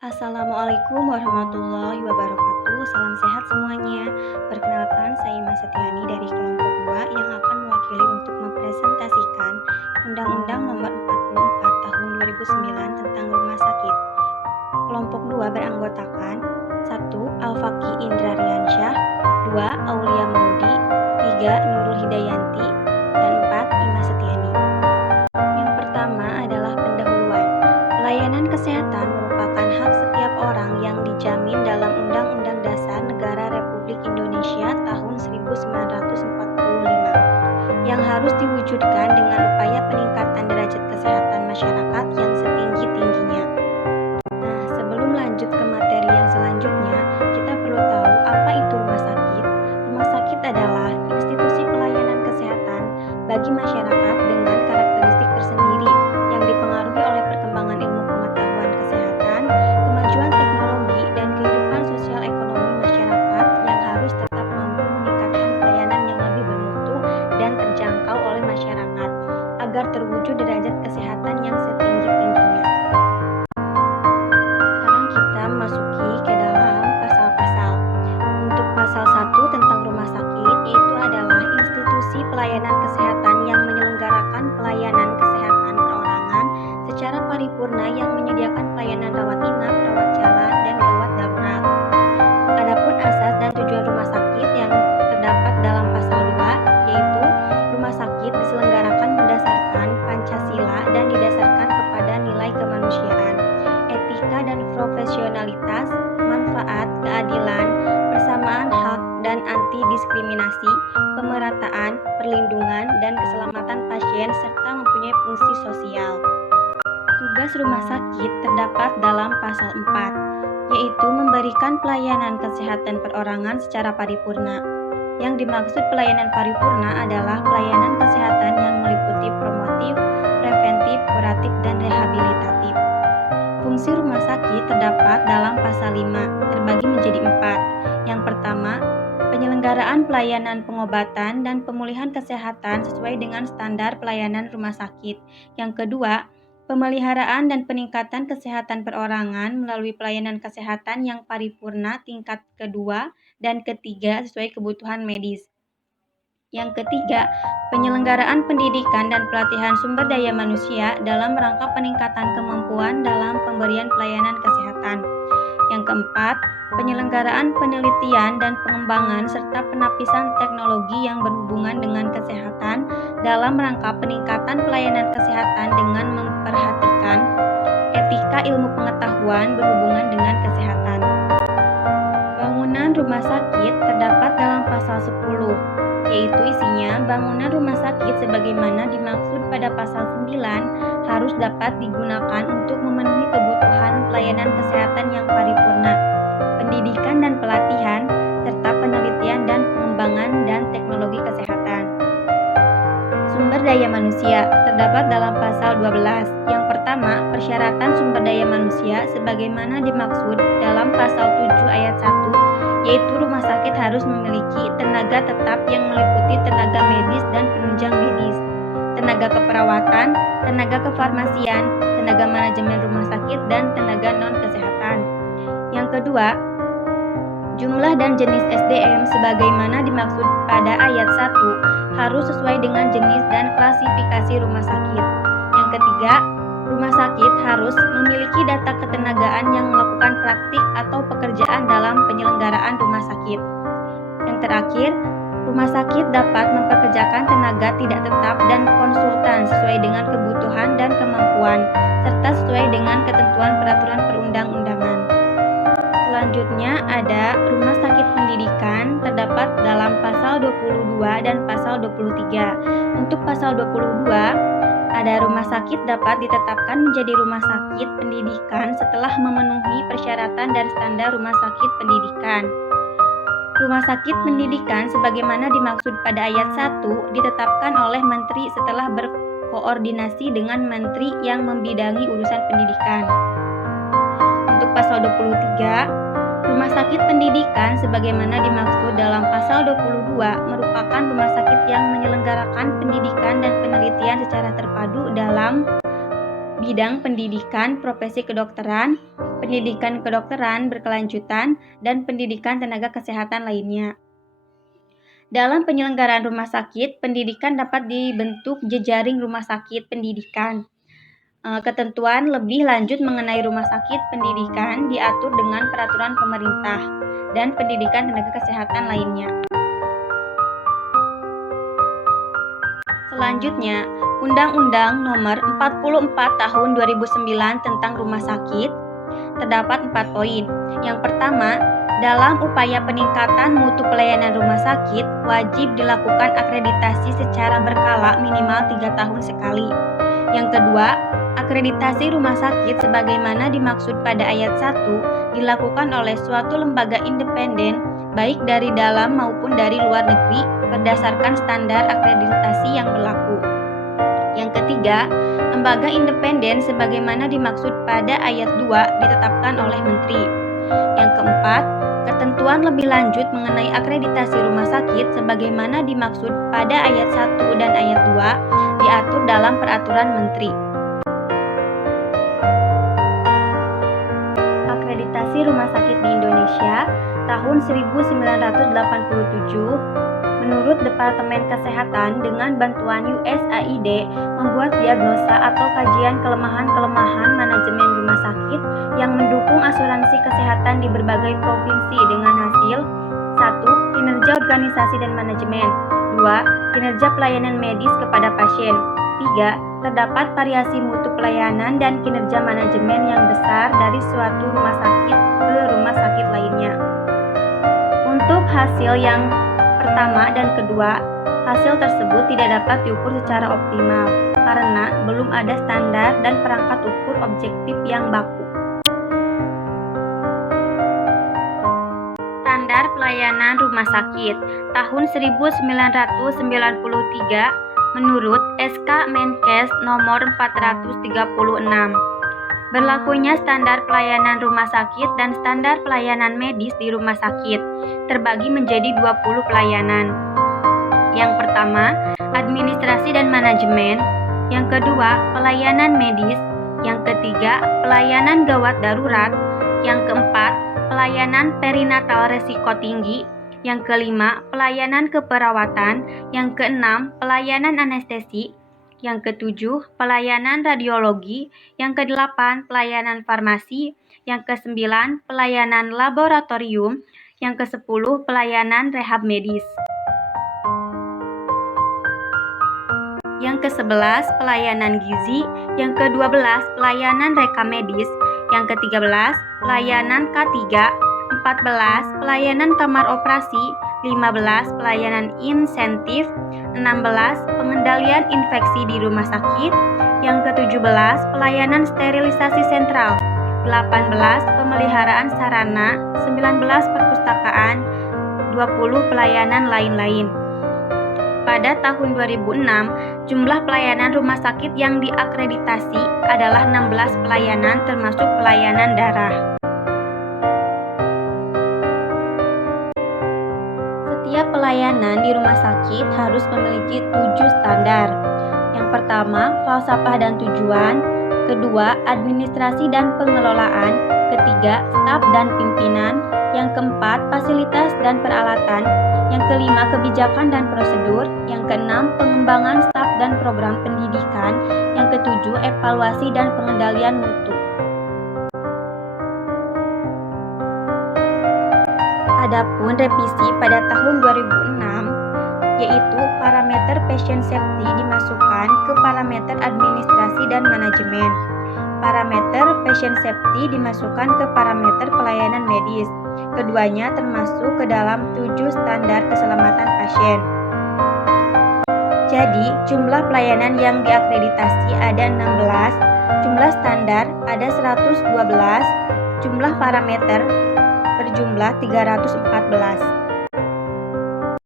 Assalamualaikum warahmatullahi wabarakatuh. Salam sehat semuanya. Perkenalkan, saya Ima Setiani dari kelompok 2 yang akan mewakili untuk mempresentasikan Undang-Undang Nomor 44 Tahun 2009 tentang Rumah Sakit. Kelompok 2 beranggotakan 1. Al-Faqih Indra Riansyah, 2. Aulia Maudi, 3. Nurul Hidayanti, dan 4. Ima Setiani. Yang pertama adalah pendahuluan. Pelayanan kesehatan merupakan hak setiap orang yang dijamin dalam Undang-Undang Dasar Negara Republik Indonesia tahun 1945 yang harus diwujudkan dengan upaya peningkatan derajat kesehatan masyarakat yang setinggi-tingginya. Nah, sebelum lanjut ke materi yang selanjutnya, kita perlu tahu apa itu rumah sakit. Rumah sakit adalah institusi pelayanan kesehatan bagi masyarakat dengan karakteristik tersendiri yang dipengaruhi oleh perkembangan ilmu pengetahuan kesehatan, kemajuan teknologi, dan kehidupan sosial ekonomi masyarakat yang harus tetap mampu meningkatkan pelayanan yang lebih bermutu dan terjangkau oleh masyarakat agar terwujud derajat kesehatan yang setinggi-tingginya. Sekarang kita memasuki ke dalam pasal-pasal. Untuk pasal 1 tentang rumah sakit, yaitu adalah institusi pelayanan kesehatan yang menyelenggarakan pelayanan kesehatan perorangan secara paripurna yang menyediakan pelayanan rawat inap, rawat jalan, dan gawat darurat. Adapun asas dan tujuan rumah sakit yang terdapat dalam pasal 2, yaitu rumah sakit diselenggarakan berdasarkan Pancasila dan didasarkan kepada nilai kemanusiaan, etika dan profesionalitas, manfaat, keadilan, persamaan hak dan anti-diskriminasi, pemerataan, perlindungan, dan keselamatan pasien serta mempunyai fungsi sosial. Tugas rumah sakit terdapat dalam pasal 4, yaitu memberikan pelayanan kesehatan perorangan secara paripurna. Yang dimaksud pelayanan paripurna adalah pelayanan kesehatan yang meliputi promotif, preventif, kuratif, dan rehabilitatif. Fungsi rumah sakit terdapat dalam pasal 5, terbagi menjadi 4. Yang pertama, penyelenggaraan pelayanan pengobatan dan pemulihan kesehatan sesuai dengan standar pelayanan rumah sakit. Yang kedua, pemeliharaan dan peningkatan kesehatan perorangan melalui pelayanan kesehatan yang paripurna tingkat kedua dan ketiga sesuai kebutuhan medis. Yang ketiga, penyelenggaraan pendidikan dan pelatihan sumber daya manusia dalam rangka peningkatan kemampuan dalam pemberian pelayanan kesehatan. Yang keempat, penyelenggaraan penelitian dan pengembangan serta penapisan teknologi yang berhubungan dengan kesehatan dalam rangka peningkatan pelayanan kesehatan dengan memperhatikan etika ilmu pengetahuan berhubungan dengan kesehatan. Bangunan rumah sakit terdapat dalam pasal 10, yaitu isinya bangunan rumah sakit sebagaimana dimaksud pada pasal 9 harus dapat digunakan untuk memenuhi kebutuhan pelayanan kesehatan yang paripurna, pendidikan dan pelatihan, serta penelitian dan pengembangan dan teknologi kesehatan. Sumber daya manusia terdapat dalam pasal 12. Yang pertama, persyaratan sumber daya manusia sebagaimana dimaksud dalam pasal 7 ayat 1, yaitu rumah sakit harus memiliki tenaga tetap yang meliputi tenaga medis dan penunjang medis, tenaga keperawatan, tenaga kefarmasian, tenaga manajemen rumah sakit, dan tenaga non-kesehatan. Yang kedua, jumlah dan jenis SDM sebagaimana dimaksud pada ayat 1 harus sesuai dengan jenis dan klasifikasi rumah sakit. Yang ketiga, rumah sakit harus memiliki data ketenagaan yang melakukan praktik atau pekerjaan dalam penyelenggaraan rumah sakit. Yang terakhir, rumah sakit dapat mempekerjakan tenaga tidak tetap dan konsultan sesuai dengan kebutuhan dan kemampuan, serta sesuai dengan ketentuan peraturan perundang-undangan. Selanjutnya ada rumah sakit pendidikan terdapat dalam pasal 22 dan pasal 23. Untuk pasal 22, ada rumah sakit dapat ditetapkan menjadi rumah sakit pendidikan setelah memenuhi persyaratan dan standar rumah sakit pendidikan. Rumah sakit pendidikan sebagaimana dimaksud pada ayat 1 ditetapkan oleh menteri setelah berkoordinasi dengan menteri yang membidangi urusan pendidikan. Untuk pasal 23, rumah sakit pendidikan sebagaimana dimaksud dalam pasal 22 merupakan rumah sakit yang menyelenggarakan pendidikan dan penelitian secara terpadu dalam bidang pendidikan profesi kedokteran, pendidikan kedokteran berkelanjutan, dan pendidikan tenaga kesehatan lainnya. Dalam penyelenggaraan rumah sakit, pendidikan dapat dibentuk jejaring rumah sakit pendidikan. Ketentuan lebih lanjut mengenai rumah sakit pendidikan diatur dengan peraturan pemerintah dan pendidikan tenaga kesehatan lainnya. Selanjutnya, Undang-Undang Nomor 44 Tahun 2009 tentang Rumah Sakit terdapat 4 poin. Yang pertama, dalam upaya peningkatan mutu pelayanan rumah sakit, wajib dilakukan akreditasi secara berkala minimal 3 tahun sekali. Yang kedua, akreditasi rumah sakit sebagaimana dimaksud pada ayat 1 dilakukan oleh suatu lembaga independen baik dari dalam maupun dari luar negeri berdasarkan standar akreditasi yang berlaku. Yang ketiga, lembaga independen sebagaimana dimaksud pada ayat 2 ditetapkan oleh menteri. Yang keempat, ketentuan lebih lanjut mengenai akreditasi rumah sakit sebagaimana dimaksud pada ayat 1 dan ayat 2 diatur dalam peraturan menteri. Akreditasi rumah sakit di Indonesia tahun 1987 menurut Departemen Kesehatan dengan bantuan USAID membuat diagnosa atau kajian kelemahan-kelemahan manajemen rumah sakit yang mendukung asuransi kesehatan di berbagai provinsi dengan hasil 1. Kinerja organisasi dan manajemen 2. Kinerja pelayanan medis kepada pasien 3. Terdapat variasi mutu pelayanan dan kinerja manajemen yang besar dari suatu rumah sakit ke rumah sakit lainnya. Untuk hasil yang pertama dan kedua, hasil tersebut tidak dapat diukur secara optimal karena belum ada standar dan perangkat ukur objektif yang baku. Standar Pelayanan Rumah Sakit tahun 1993 menurut SK Menkes nomor 436. Berlakunya standar pelayanan rumah sakit dan standar pelayanan medis di rumah sakit terbagi menjadi 20 pelayanan. Yang pertama, administrasi dan manajemen. Yang kedua, pelayanan medis. Yang ketiga, pelayanan gawat darurat. Yang keempat, pelayanan perinatal resiko tinggi. Yang kelima, pelayanan keperawatan. Yang keenam, pelayanan anestesi. Yang ketujuh, pelayanan radiologi. Yang kedelapan, pelayanan farmasi. Yang kesembilan, pelayanan laboratorium. Yang kesepuluh, pelayanan rehab medis. Yang kesebelas, pelayanan gizi. Yang kedua belas, pelayanan rekam medis. Yang ke-13, pelayanan K3. 14, pelayanan kamar operasi. 15, pelayanan insentif. 16, pengendalian infeksi di rumah sakit. Yang ke-17, pelayanan sterilisasi sentral. 18, pemeliharaan sarana. 19, perpustakaan. 20, pelayanan lain-lain. Pada tahun 2006, jumlah pelayanan rumah sakit yang diakreditasi adalah 16 pelayanan termasuk pelayanan darah. Setiap pelayanan di rumah sakit harus memiliki 7 standar. Yang pertama, falsafah dan tujuan. Kedua, administrasi dan pengelolaan. Ketiga, staf dan pimpinan. Yang keempat, fasilitas dan peralatan. Yang kelima, kebijakan dan prosedur. Yang keenam, pengembangan staf dan program pendidikan. Yang ketujuh, evaluasi dan pengendalian mutu. Adapun revisi pada tahun 2006, yaitu parameter patient safety dimasukkan ke parameter administrasi dan manajemen. Parameter patient safety dimasukkan ke parameter pelayanan medis. Keduanya termasuk ke dalam 7 standar keselamatan pasien. Jadi, jumlah pelayanan yang diakreditasi ada 16, jumlah standar ada 112, jumlah parameter berjumlah 314.